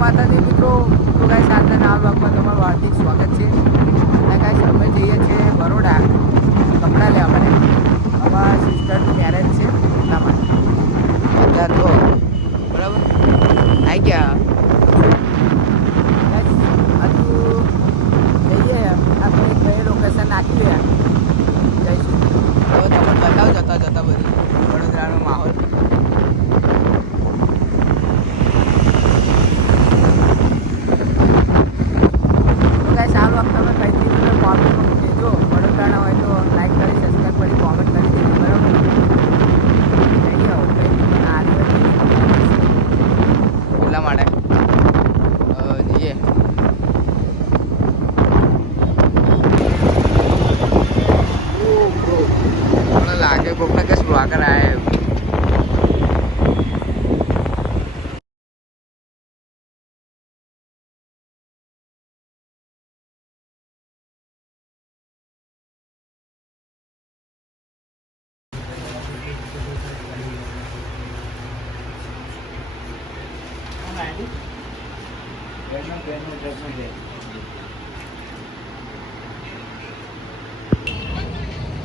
માતાજી મિત્રો. તો ગાઈસ આજના નવા બ્લોગમાં તમારું હાર્દિક સ્વાગત છે. અને ગાઈસ અમે જઈએ છીએ બરોડા કપડાં લેવા માટે. અમારા સિસ્ટરનું મેરેજ છે એટલા માટે અત્યારે તો બરાબર આવી ગયા. હજુ જઈએ આપણે કઈ લોકેશન નાખીએ જઈશું. તો તમે બતાવો જતા જતા બધી વડોદરાનો માહોલ.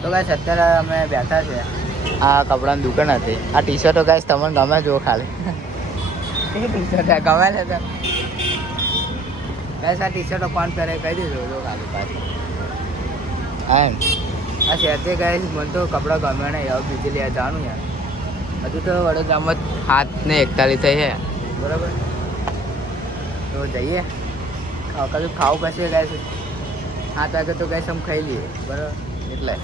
તો ગાઈસ અત્યારે અમે બેઠા છે આ કપડાની દુકાન હતી. આ ટી શર્ટો ગાઈસ તમને ગમે જો ખાલી ટી શર્ટ ગમે છે તો ગાઈસ આ ટી શર્ટો કોણ પહેરે કહી દીધું જો ખાલી પાછી. હા એમ આ શેરથી ગાઈસ મને તો કપડાં ગમે નહીં. હવે બીજી લેવા જવાનું યાર. હજુ તો વડોદરામાં 7:41 થઈ છે બરાબર. તો જઈએ કશું ખાવું પડશે ગાઈસ. 7 વાગે તો ગાઈસ અમે ખાઈ લઈએ બરાબર. એટલે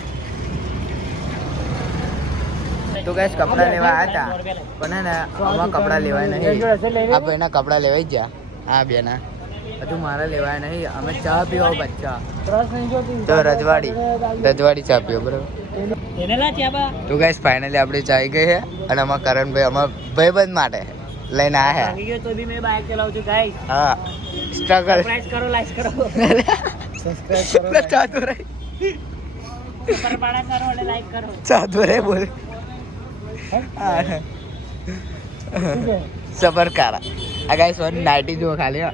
તો ગાઈસ કપડાં લેવા આવ્યા હતા પણ હે ને આમાં કપડાં લેવાય નહીં. આ ભાઈના કપડાં લેવાઈ ગયા. હા બેના હજુ મારા લેવાય નહીં. અમે ચા પીવો બચ્ચા તો રજવાડી ચા પીવો બરાબર. તો ગાઈસ ફાઇનલી આપણે ચા આવી ગઈ છે અને અમારા કરણભાઈ અમારા ભાઈબંધ માટે લઈને આવ્યા તો બી મેં બાઇક ચલાવું છું ગાઈસ. હા સ્ટ્રગલ કરો લાઈક કરો સબસ્ક્રાઇબ કરો ચા તો રહી ઉપર પાડા કરો અને લાઈક કરો ચા તો રહે બોલ. સબર કારા આ ગાઈસ 190 જો ખાલી.